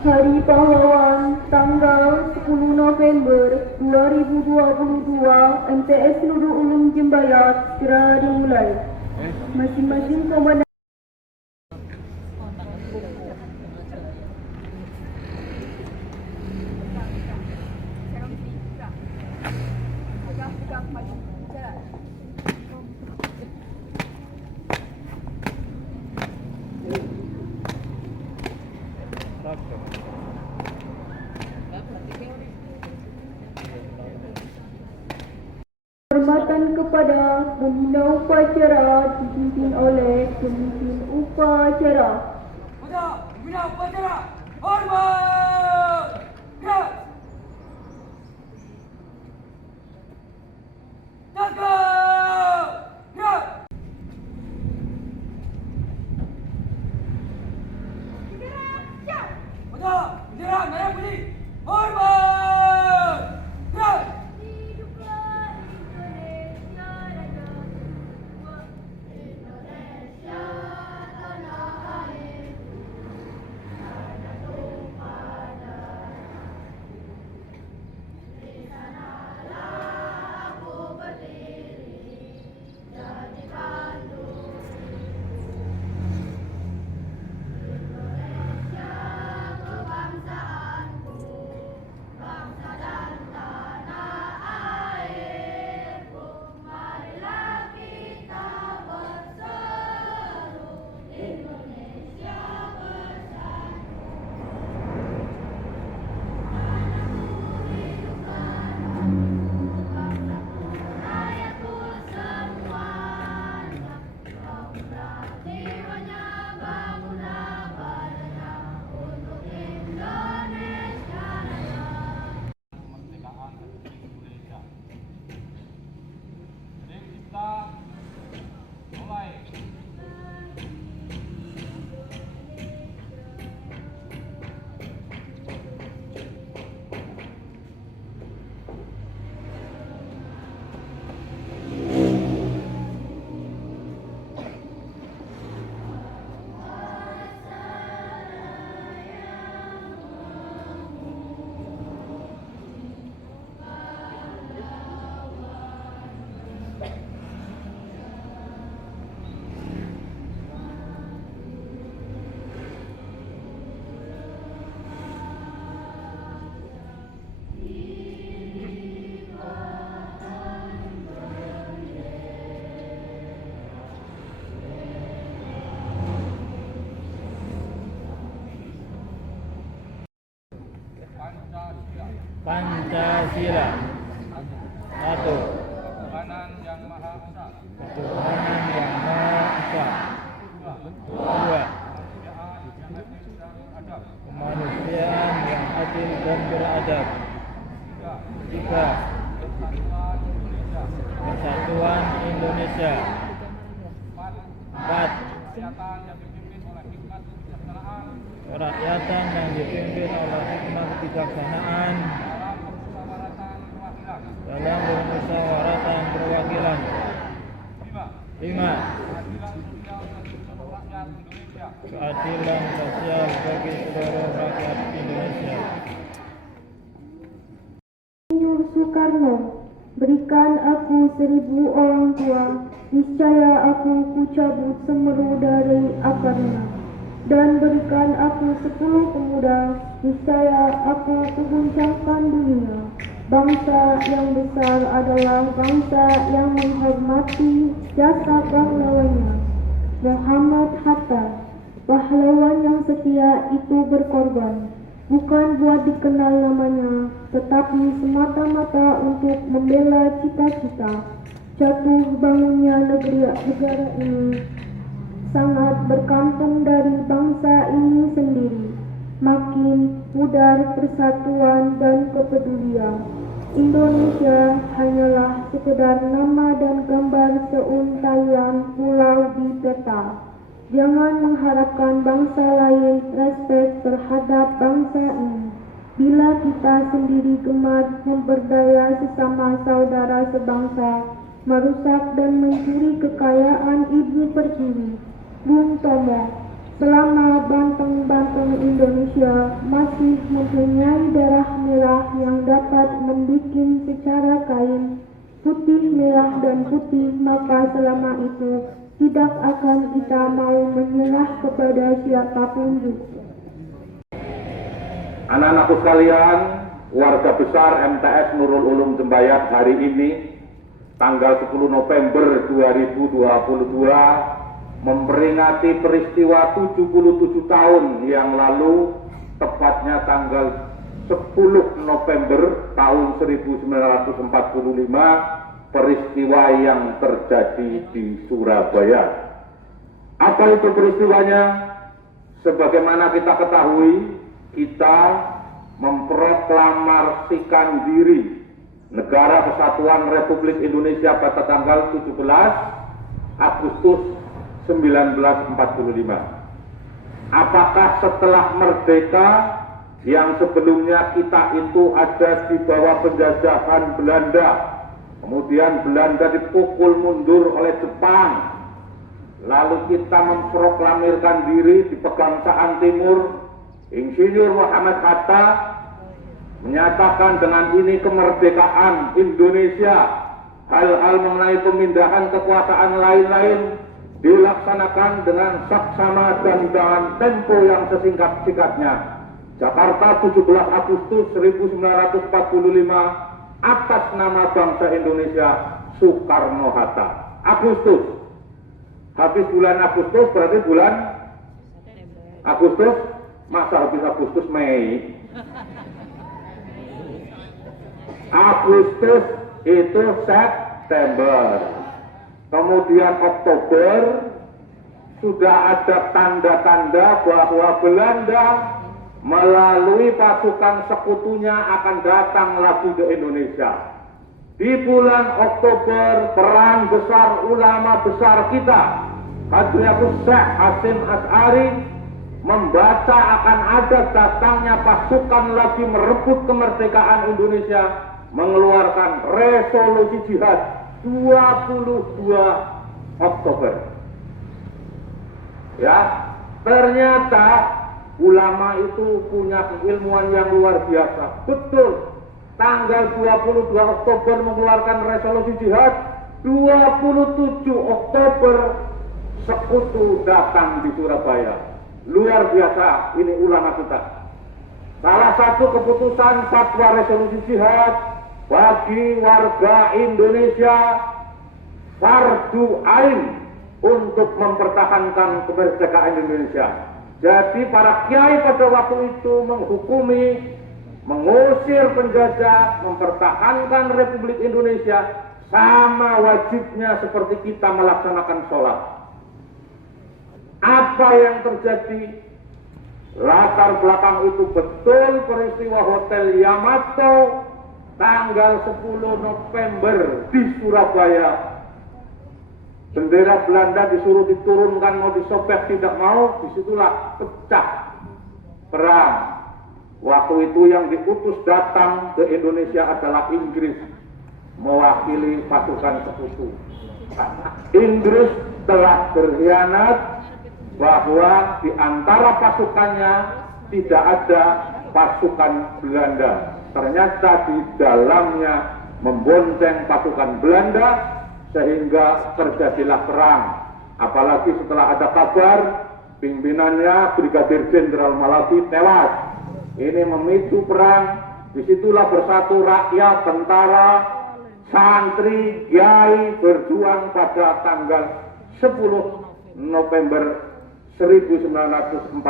Hari Pahlawan tanggal 10 November 2022 MTS Nurul Ulum Jembayat segera dimulai. Masing-masing komandan hormatan kepada pembina upacara dipimpin oleh pemimpin upacara. Kepada pembina upacara, hormat! Gerak! Jaga! Gerak! Kepada bendera merah putih, hormat! Gerak! Pancasila. Satu. Ketuhanan Yang Maha Esa. Ketuhanan Yang Maha Esa. Dua. Kemanusiaan yang adil dan beradab. Tiga. Persatuan Indonesia. Empat. Kerakyatan yang dipimpin oleh hikmat kebijaksanaan dalam bermusyawaratan perwakilan. Lima. Keadilan sosial bagi seluruh rakyat Indonesia. Insinyur Soekarno, berikan aku 1000 orang tua, niscaya aku kucabut semeru dari akarnya. Dan berikan aku 10 pemuda, niscaya aku kuguncangkan dunia. Bangsa yang besar adalah bangsa yang menghormati jasa pahlawannya. Muhammad Hatta, pahlawan yang setia itu berkorban, bukan buat dikenal namanya, tetapi semata-mata untuk membela cita-cita. Jatuh bangunnya negara ini sangat bergantung dari bangsa ini sendiri. Makin pudar persatuan dan kepedulian, Indonesia hanyalah sekedar nama dan gambar seuntaian pulau di peta. Jangan mengharapkan bangsa lain respek terhadap bangsa ini. Bila kita sendiri gemar memberdaya sesama saudara sebangsa, merusak dan mencuri kekayaan ibu pertiwi. Bung Tomo, selama banteng-banteng Indonesia masih mempunyai darah merah yang dapat membikin secara kain putih, merah, dan putih, maka selama itu tidak akan kita mau menyerah kepada siapapun juga. Anak-anakku sekalian, warga besar MTS Nurul Ulum Jembayat, hari ini tanggal 10 November 2022 memperingati peristiwa 77 tahun yang lalu, tepatnya tanggal 10 November tahun 1945, peristiwa yang terjadi di Surabaya. Apa itu peristiwanya? Sebagaimana kita ketahui, kita memproklamasikan diri Negara Kesatuan Republik Indonesia pada tanggal 17 Agustus 1945. Apakah setelah merdeka yang sebelumnya kita itu ada di bawah penjajahan Belanda, kemudian Belanda dipukul mundur oleh Jepang, lalu kita memproklamirkan diri di Pegangsaan Timur, Insinyur Muhammad Hatta menyatakan dengan ini kemerdekaan Indonesia, hal-hal mengenai pemindahan kekuasaan lain-lain dilaksanakan dengan saksama dan dengan tempo yang sesingkat-singkatnya. Jakarta 17 Agustus 1945 atas nama bangsa Indonesia, Soekarno-Hatta. Agustus, habis bulan Agustus berarti bulan Agustus, masa habis Agustus Mei? Agustus itu September. Kemudian Oktober sudah ada tanda-tanda bahwa Belanda melalui pasukan sekutunya akan datang lagi ke Indonesia. Di bulan Oktober, peran besar ulama besar kita, Hadratus Syekh Hasyim Asy'ari, membaca akan ada datangnya pasukan lagi merebut kemerdekaan Indonesia, mengeluarkan resolusi jihad 22 Oktober. Ya, ternyata ulama itu punya keilmuan yang luar biasa. Betul, tanggal 22 Oktober mengeluarkan resolusi jihad, 27 Oktober sekutu datang di Surabaya. Luar biasa ini ulama kita. Salah satu keputusan fatwa resolusi jihad bagi warga Indonesia fardu ain untuk mempertahankan kemerdekaan Indonesia. Jadi para kiai pada waktu itu menghukumi, mengusir penjajah, mempertahankan Republik Indonesia, sama wajibnya seperti kita melaksanakan sholat. Apa yang terjadi? Latar belakang itu betul peristiwa Hotel Yamato tanggal 10 November di Surabaya. Bendera Belanda disuruh diturunkan, mau disobek tidak mau, disitulah pecah perang. Waktu itu yang diutus datang ke Indonesia adalah Inggris, mewakili pasukan sekutu. Inggris telah berkhianat bahwa di antara pasukannya tidak ada pasukan Belanda. Ternyata di dalamnya membonceng pasukan Belanda, sehingga terjadilah perang. Apalagi setelah ada kabar pimpinannya Brigadir Jenderal Malabi tewas. Ini memicu perang. Disitulah bersatu rakyat, tentara, santri, kiai berjuang pada tanggal 10 November 1945.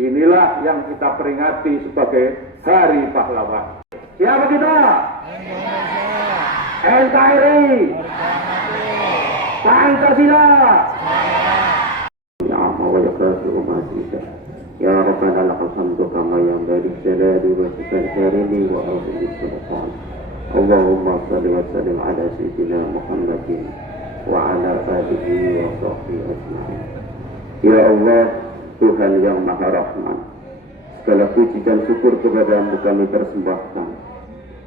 Inilah yang kita peringati sebagai Hari Pahlawan. Siapa kita? NKRI, Pancasila. Ya Allah wa yakasiru masjid. Ya Rabbana lakal hamdu kama yanbaghi jalali wajhikal karimi wa awlihi sultan. Allahumma salli wa sallim ala sayyidina Muhammadin wa ala alihi wa sahbihi ajma'in. Ya Allah, Tuhan yang Maha Rahman, segala puji dan syukur kepada-Mu kami persembahkan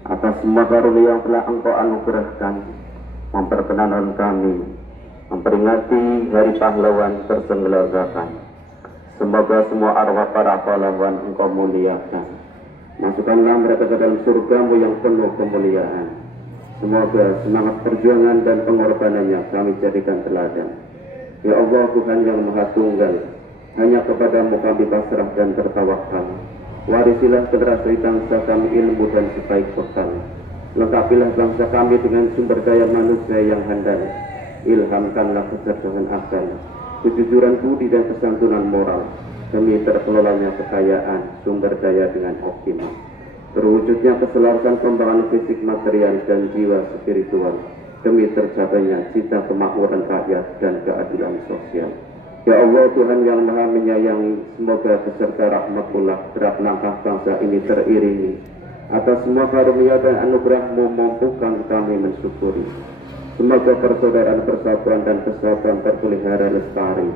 atas semua karunia yang telah Engkau anugerahkan, memperkenankan kami memperingati Hari Pahlawan terselenggarakan Semoga semua arwah para pahlawan Engkau muliakan. Masukkanlah mereka ke dalam surga-Mu yang penuh kemuliaan. Semoga semangat perjuangan dan pengorbanannya kami jadikan teladan. Ya Allah, Tuhan yang Maha Tunggal, hanya kepadamu kami pasrah dan bertawakal. Warisilah generasi bangsa kami ilmu dan sebaik bekal. Lengkapilah bangsa kami dengan sumber daya manusia yang handal. Ilhamkanlah kecerdasan akal, kejujuran budi dan kesantunan moral, demi terkelolanya kekayaan sumber daya dengan optimal. Terwujudnya keselarasan pembangunan fisik, material, dan jiwa spiritual, demi tercapainya cita kemakmuran rakyat dan keadilan sosial. Ya Allah, Tuhan yang Maha menyayangi, semoga beserta rahmatullah gerak langkah bangsa ini teriringi. Atas semua karunia dan anugerah-Mu mampukan kami mensyukuri. Semoga persaudaraan, persatuan, dan kesatuan terpelihara lestari.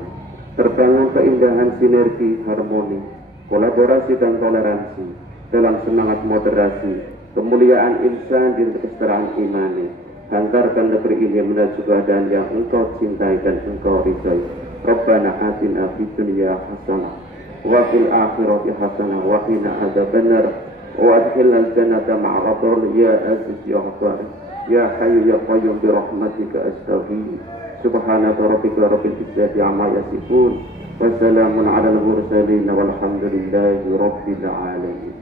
Terbangun keindahan sinergi, harmoni, kolaborasi, dan toleransi dalam semangat moderasi, kemuliaan insan dan kesetaraan imani. Hantarkan negeri ini menuju keadaan yang Engkau cintai dan Engkau ridhai. Rabbana atina fid dunya hasanah wa fil akhirati hasanah wa qina adzabannar wa adkhilna al-jannata ma'a rasul ya aziz ya ghaffar ya hayyu ya qayyum bi rahmatika astaghfir. Subhana rabbika rabbil izzati amma yasifun wa salamun 'alal mursalin walhamdulillahi rabbil alamin.